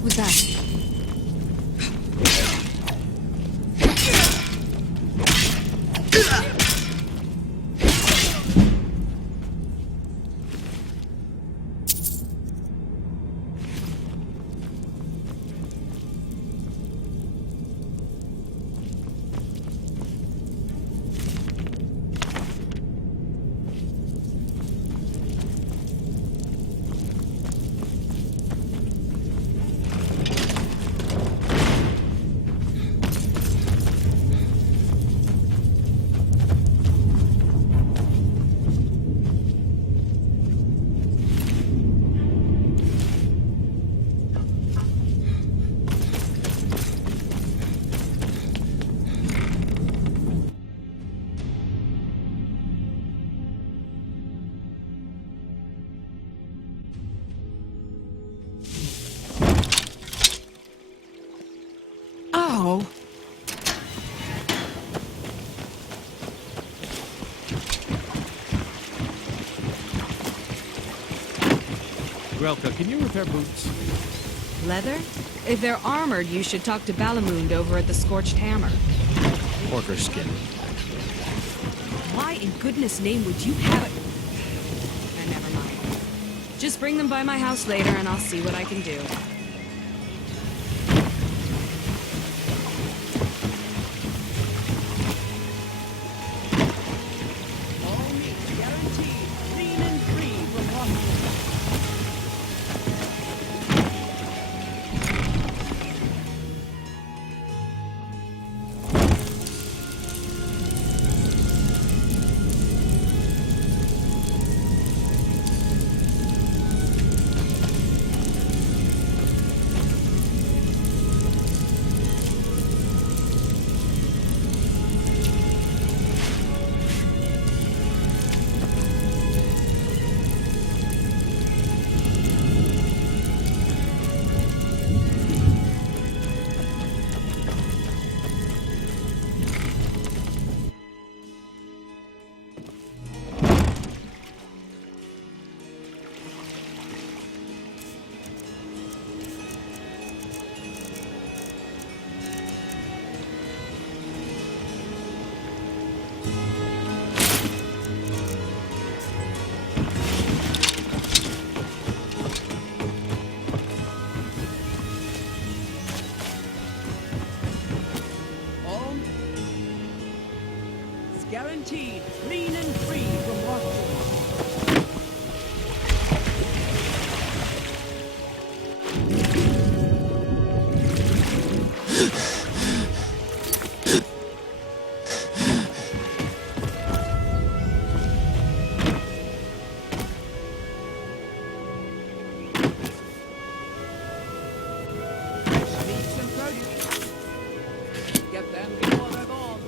What was that? Oh. Grelka, can you repair boots? Leather? If they're armored, you should talk to Balamund over at the Scorched Hammer. Orc or skin? Why in goodness name would you have it? Never mind. Just bring them by my house later and I'll see what I can do. Guaranteed, clean and free from rot. Meats and produce. Get them before they're gone.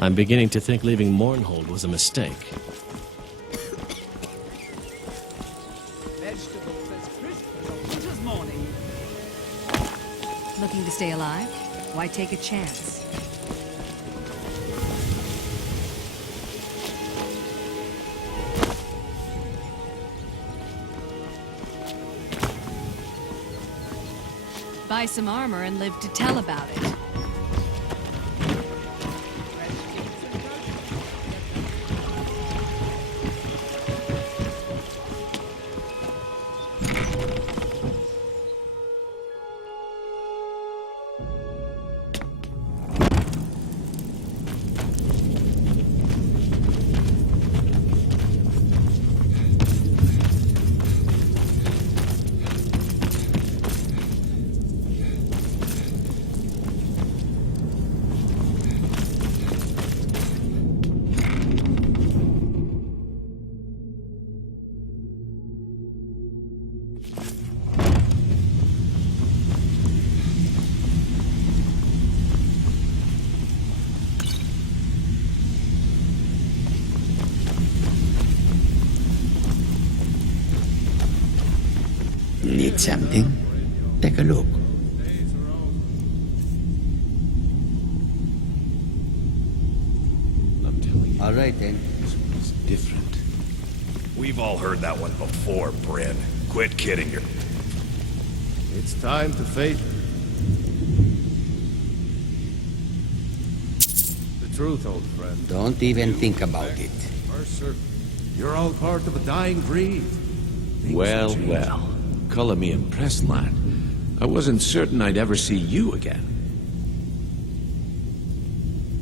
I'm beginning to think leaving Mournhold was a mistake. Vegetables as crisp as a winter's morning. Looking to stay alive? Why take a chance? Buy some armor and live to tell about it. need something? Take a look. I'm telling you, All right then. this one's different. We've all heard that one before, Bryn. Quit kidding her. It's time to face the truth, old friend. Don't even think about it. Mercer, you're all part of a dying breed. Things Well, have changed. well. Color me impressed, lad. I wasn't certain I'd ever see you again.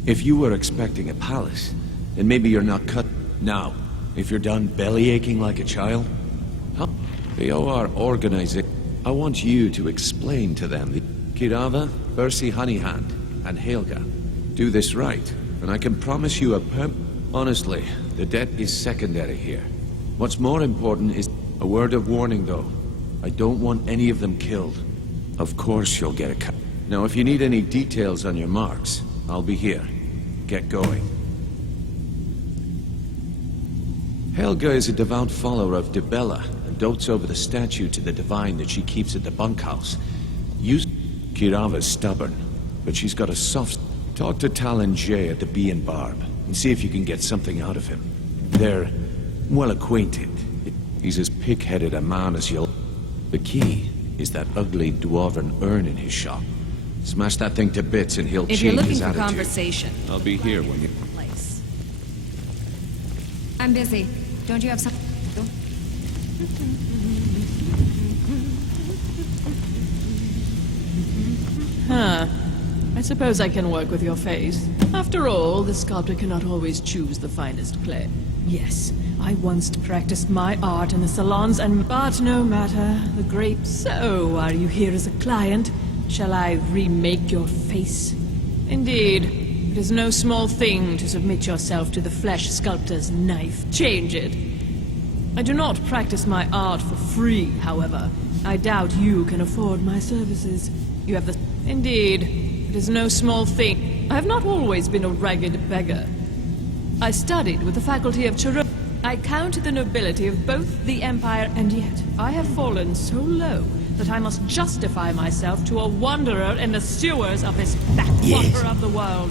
If you were expecting a palace, then maybe you're not cut now. If you're done belly aching like a child, huh? The OR organizing. I want you to explain to them the Kirava, Percy Honeyhand, and Helga. Do this right, and I can promise you a Honestly, the debt is secondary here. What's more important is a word of warning, though. I don't want any of them killed. Of course you'll get a cut. Now, if you need any details on your marks, I'll be here. Get going. Helga is a devout follower of Dibella and dotes over the statue to the divine that she keeps at the bunkhouse. Kirava's stubborn, but she's got a soft... Talk to Talon J at the Bee and Barb and see if you can get something out of him. They're well acquainted. He's as pig-headed a man as you'll... The key is that ugly dwarven urn in his shop. Smash that thing to bits and he'll If you're change looking his for attitude. conversation, I'll be here when you... place. I'm busy. Don't you have some... Huh. I suppose I can work with your face. After all, the sculptor cannot always choose the finest clay. Yes, I once practiced my art in the salons and... But no matter, the grapes... So, are you here as a client? Shall I remake your face? Indeed. It is no small thing to submit yourself to the flesh sculptor's knife. Change it. I do not practice my art for free, however. I doubt you can afford my services. You have the... Indeed. It is no small thing. I have not always been a ragged beggar. I studied with the faculty of Chiro. I counted the nobility of both the Empire, and yet I have fallen so low that I must justify myself to a wanderer in the sewers of this backwater Yes. of the world.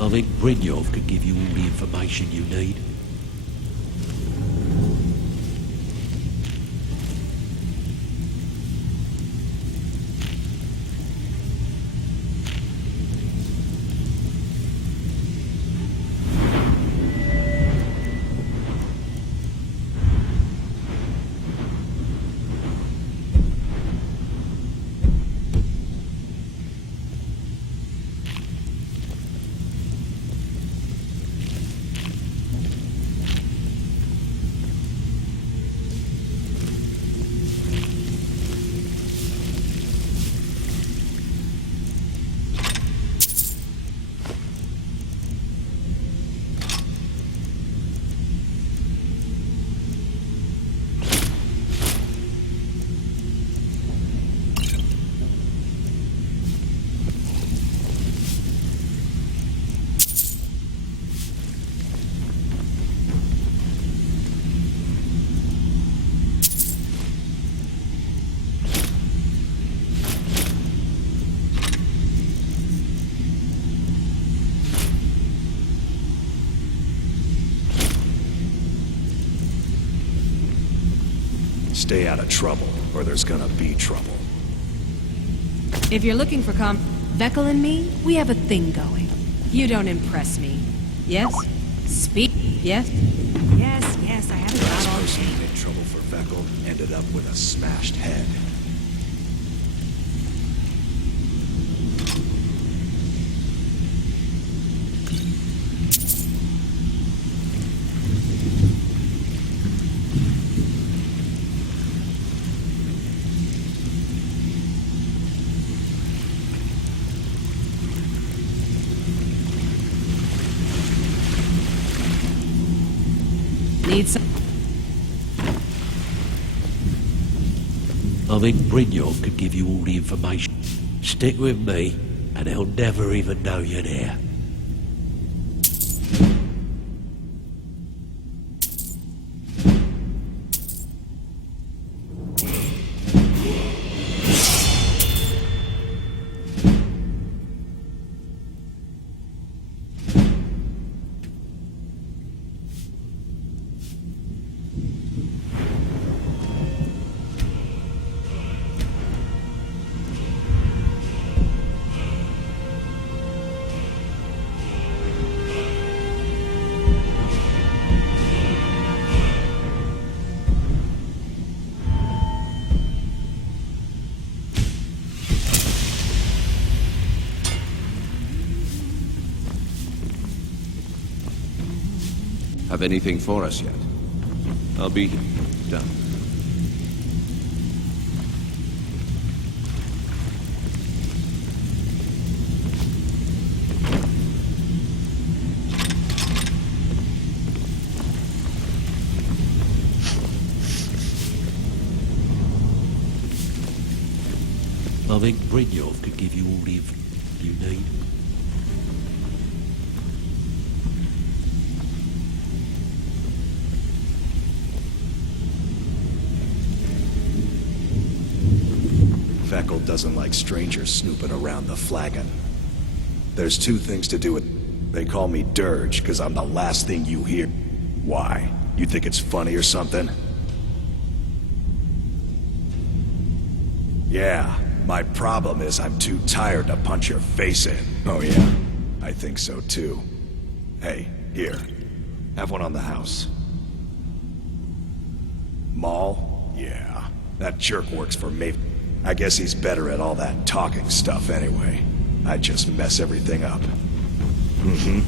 I think Brynjolf could give you all the information you need. Stay out of trouble, or there's gonna be trouble. If you're looking for Vekel and me, we have a thing going. You don't impress me. Yes? Speak. Yes? Yes, yes, I haven't got Last all person day. in trouble for Vekel ended up with a smashed head. Need some... I think Brynjolf could give you all the information. Stick with me, and they'll never even know you're there. Have anything for us yet? I'll be done. I think Brynjolf could give you all the information you need. Vekel doesn't like strangers snooping around the flagon. There's two things to do with... They call me Dirge, because I'm the last thing you hear. Why? You think it's funny or something? Yeah, my problem is I'm too tired to punch your face in. Oh yeah? I think so too. Hey, here. Have one on the house. Maul? Yeah. That jerk works for me. I guess he's better at all that talking stuff anyway. I just mess everything up. Mm-hmm.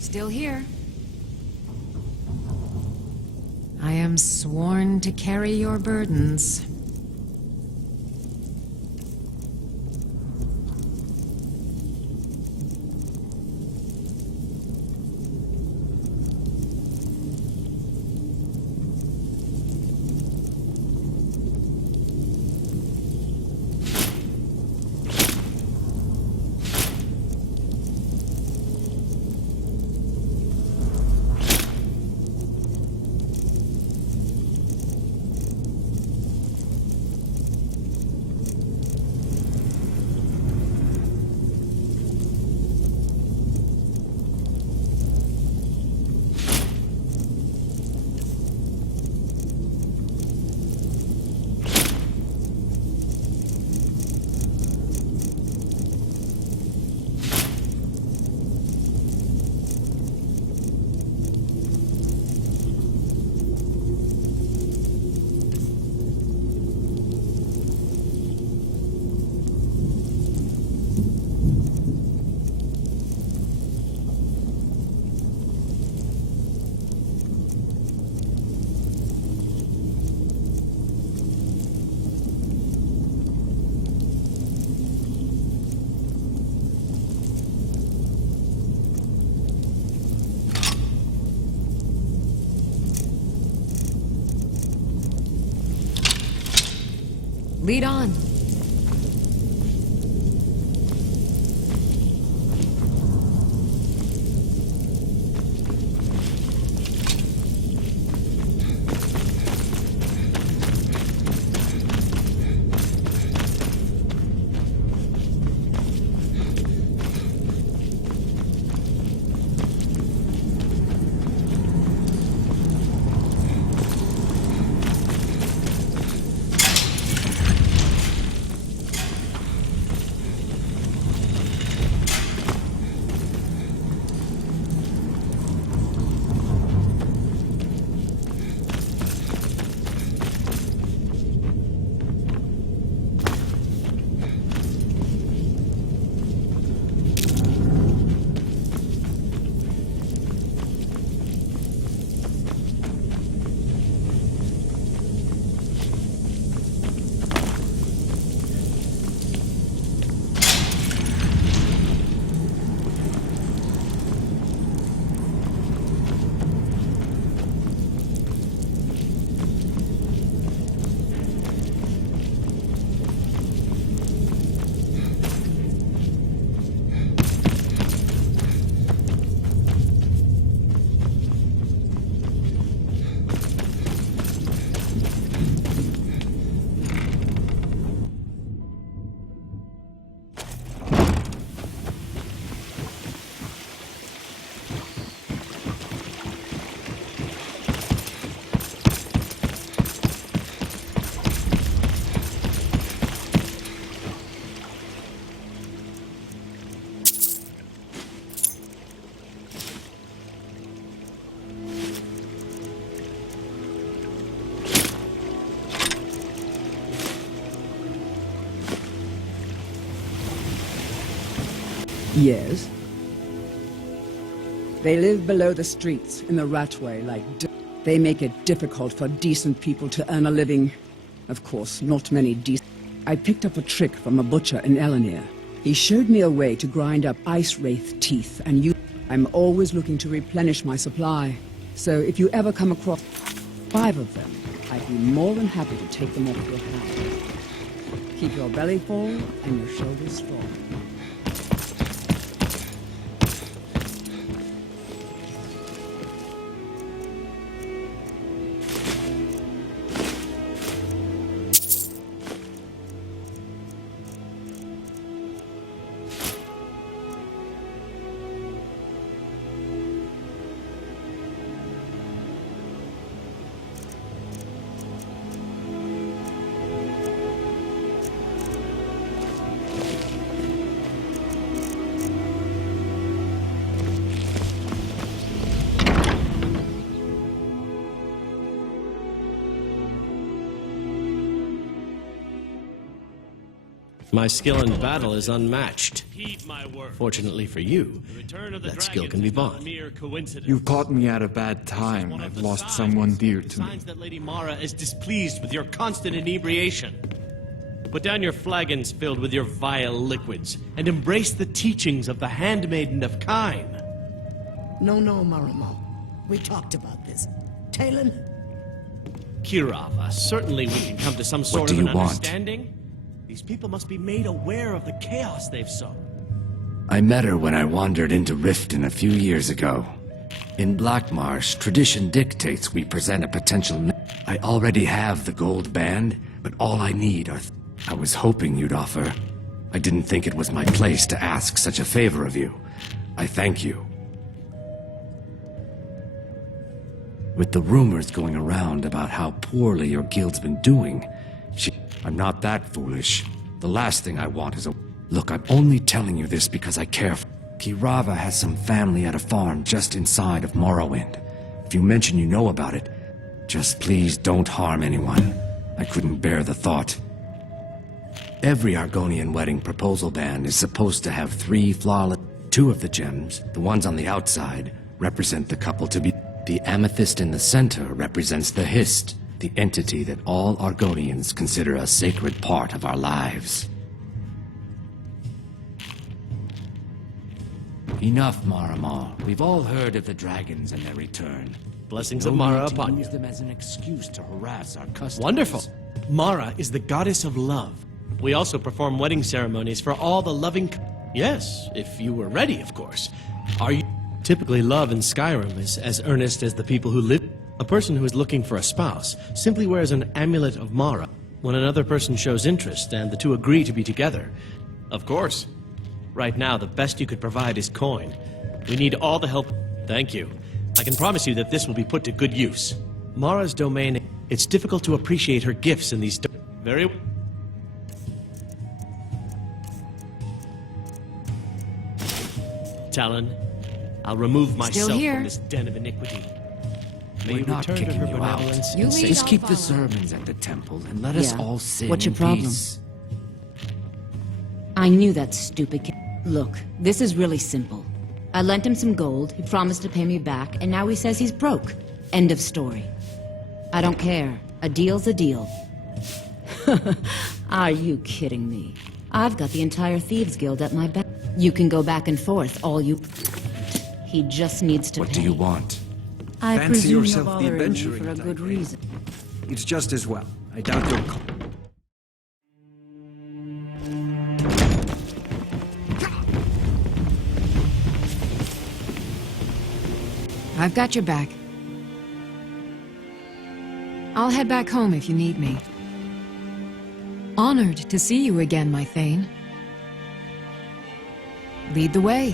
Still here. I am sworn to carry your burdens. Lead on. Yes. They live below the streets, in the ratway, they make it difficult for decent people to earn a living. Of course, not many decent... I picked up a trick from a butcher in Elenir. He showed me a way to grind up ice wraith teeth and use... I'm always looking to replenish my supply. So if you ever come across 5 of them, I'd be more than happy to take them off your hands. Keep your belly full and your shoulders strong. My skill in battle is unmatched. Fortunately for you, that skill can be bought. You caught me at a bad time. I've lost someone dear to me. Signs that Lady Mara is displeased with your constant inebriation. Put down your flagons filled with your vile liquids, and embrace the teachings of the Handmaiden of Kine. No, Maramo. We talked about this. Talon? Kirava, certainly we can come to some sort of an understanding. These people must be made aware of the chaos they've sown. I met her when I wandered into Riften a few years ago. In Blackmarsh, tradition dictates we present a potential... I already have the gold band, but all I need are... I was hoping you'd offer. I didn't think it was my place to ask such a favor of you. I thank you. With the rumors going around about how poorly your guild's been doing, I'm not that foolish. The last thing I want is a... Look, I'm only telling you this because I care for... Kirava has some family at a farm just inside of Morrowind. If you mention you know about it, just please don't harm anyone. I couldn't bear the thought. Every Argonian wedding proposal band is supposed to have 3 flawless... 2 of the gems, the ones on the outside, represent the couple to be... The amethyst in the center represents the Hist, the entity that all Argonians consider a sacred part of our lives. Enough, Maramal. We've all heard of the dragons and their return. Blessings of Mara upon you. Use them as an excuse to harass our customers. Wonderful. Mara is the goddess of love. We also perform wedding ceremonies for all the loving... Yes, if you were ready, of course. Are you... Typically, love in Skyrim is as earnest as the people who live... A person who is looking for a spouse simply wears an amulet of Mara when another person shows interest and the two agree to be together. Of course. Right now, the best you could provide is coin. We need all the help... Thank you. I can promise you that this will be put to good use. Mara's domain... It's difficult to appreciate her gifts in these... Very... Talon, I'll remove myself here. from this den of iniquity. May We're you not return to kicking her you out. benevolence You and lead, safety. Just keep I'll the follow. sermons at the temple and let us Yeah. all sin What's your in problem? peace. I knew that stupid kid. Look, this is really simple. I lent him some gold, he promised to pay me back, and now he says he's broke. End of story. I don't care. A deal's a deal. Are you kidding me? I've got the entire Thieves Guild at my back. You can go back and forth all you... He just needs to What pay. do you want? I Fancy presume you're yourself the bothering me adventuring for a type, good eh? reason. It's just as well. I doubt you'll... I've got your back. I'll head back home if you need me. Honored to see you again, my Thane. Lead the way.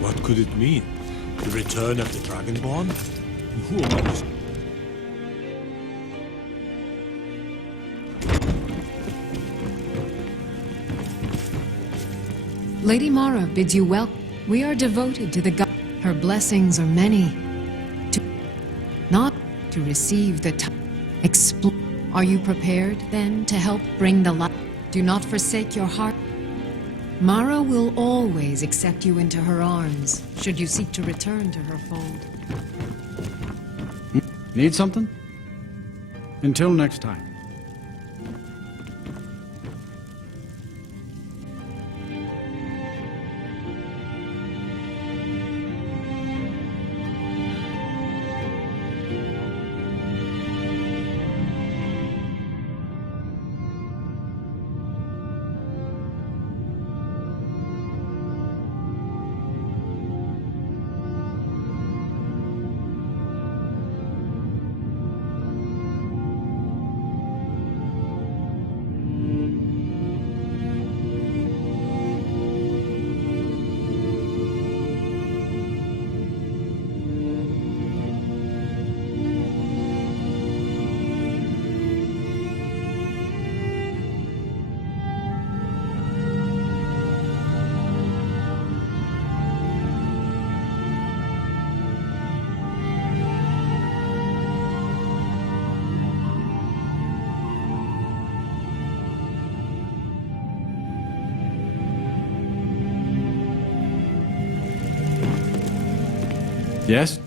What could it mean? The return of the Dragonborn? And who am I? Lady Mara bids you well. We are devoted to the god. Her blessings are many. Not to receive the Are you prepared, then, to help bring the light? Do not forsake your heart. Mara will always accept you into her arms, should you seek to return to her fold. Need something? Until next time. Yes?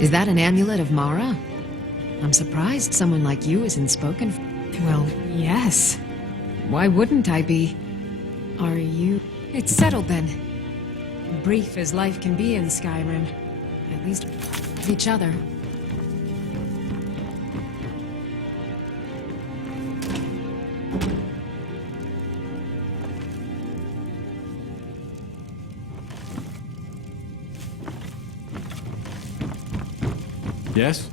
Is that an amulet of Mara? I'm surprised someone like you isn't spoken for. Well, yes. Why wouldn't I be? Are you... It's settled then. Brief as life can be in Skyrim. At least with each other. Yes?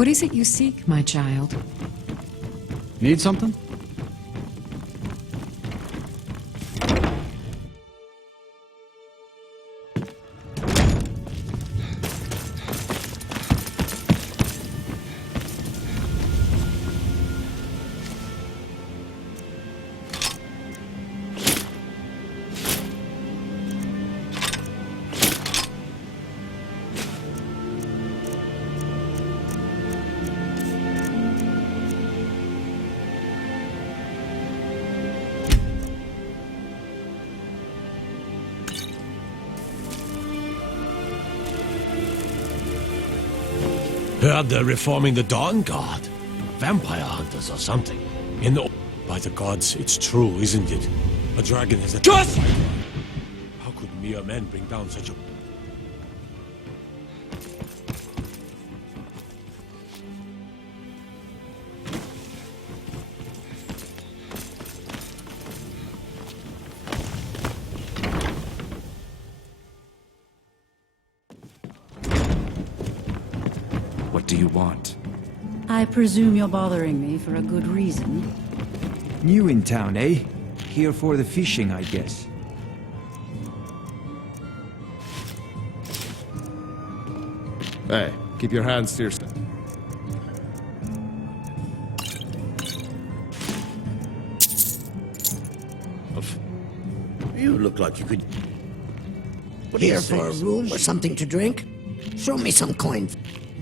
What is it you seek, my child? Need something? Heard they're reforming the Dawn Guard. Vampire hunters or something. In the... By the gods, it's true, isn't it? A dragon is a... Just! How could mere men bring down such a... What do you want? I presume you're bothering me for a good reason. New in town, eh? Here for the fishing, I guess. Hey, keep your hands to yourself. You look like you could... Here for a room or something to drink? Show me some coin.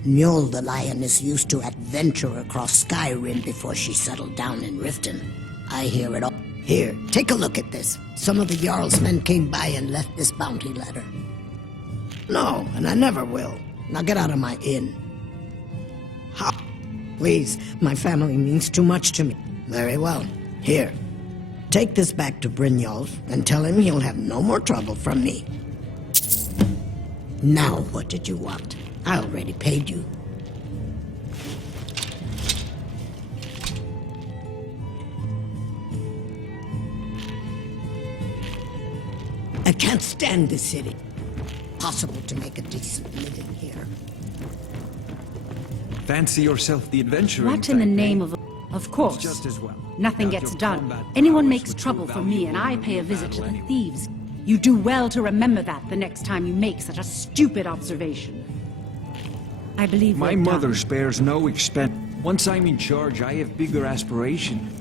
Mjol the Lioness used to adventure across Skyrim before she settled down in Riften. I hear it all. Here, take a look at this. Some of the Jarl's men came by and left this bounty letter. No, and I never will. Now get out of my inn. How? Please, my family means too much to me. Very well. Here, take this back to Brynjolf and tell him he'll have no more trouble from me. Now, what did you want? I already paid you. I can't stand this city. Possible to make a decent living here. Fancy yourself the adventuring What in the type, name eh? of... Of course. It's just as well. Nothing Without gets your done. combat Anyone prowess makes would trouble prove for me, and I valuable pay a in visit to battle the anyway. thieves. You do well to remember that the next time you make such a stupid observation. I believe My we're done. mother spares no expense. Once I'm in charge, I have bigger aspirations.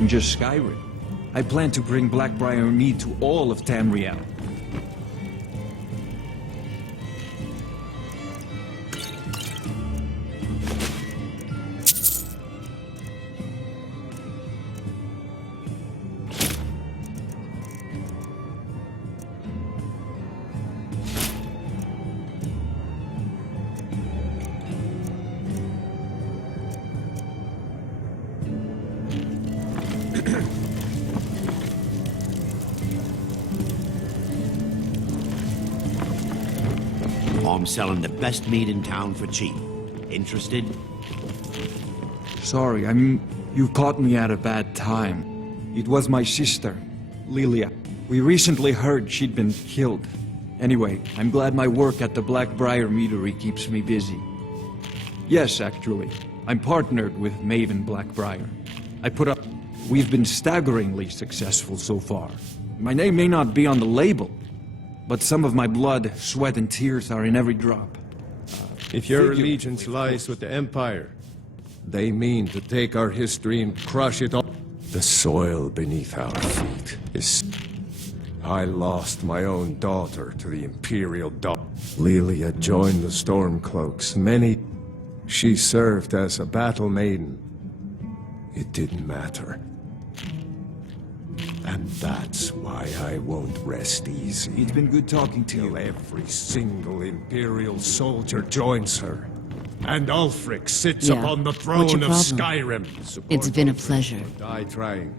In just Skyrim, I plan to bring Blackbriar mead to all of Tamriel. I'm selling the best meat in town for cheap. Interested? Sorry, you caught me at a bad time. It was my sister, Lilia. We recently heard she'd been killed. Anyway, I'm glad my work at the Blackbriar Meadery keeps me busy. Yes, actually. I'm partnered with Maven Blackbriar. We've been staggeringly successful so far. My name may not be on the label, but some of my blood, sweat, and tears are in every drop. If your allegiance lies with the Empire, they mean to take our history and crush it all. The soil beneath our feet is... I lost my own daughter to the Imperial dog. Lilia joined the Stormcloaks. She served as a battle maiden. It didn't matter. And that's why I won't rest easy. It's been good talking to you. Every single Imperial soldier joins her. And Ulfric sits Yeah. upon the What's throne your of problem? Skyrim. It's been a pleasure. Die trying.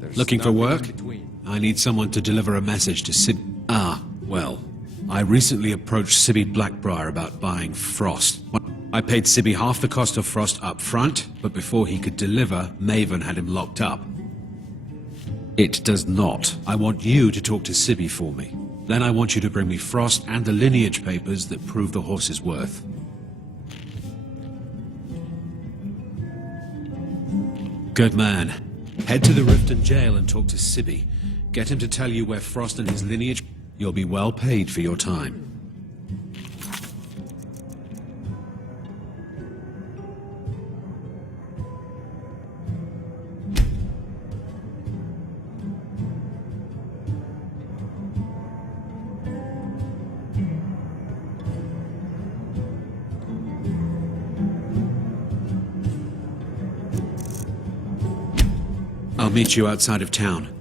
There's Looking for nothing work? in between. I need someone to deliver a message to Sid. Ah, Well, I recently approached Sibby Blackbriar about buying Frost. I paid Sibby half the cost of Frost up front, but before he could deliver, Maven had him locked up. It does not. I want you to talk to Sibby for me. Then I want you to bring me Frost and the lineage papers that prove the horse's worth. Good man. Head to the Riften jail and talk to Sibby. Get him to tell you where Frost and his lineage... You'll be well paid for your time. I'll meet you outside of town.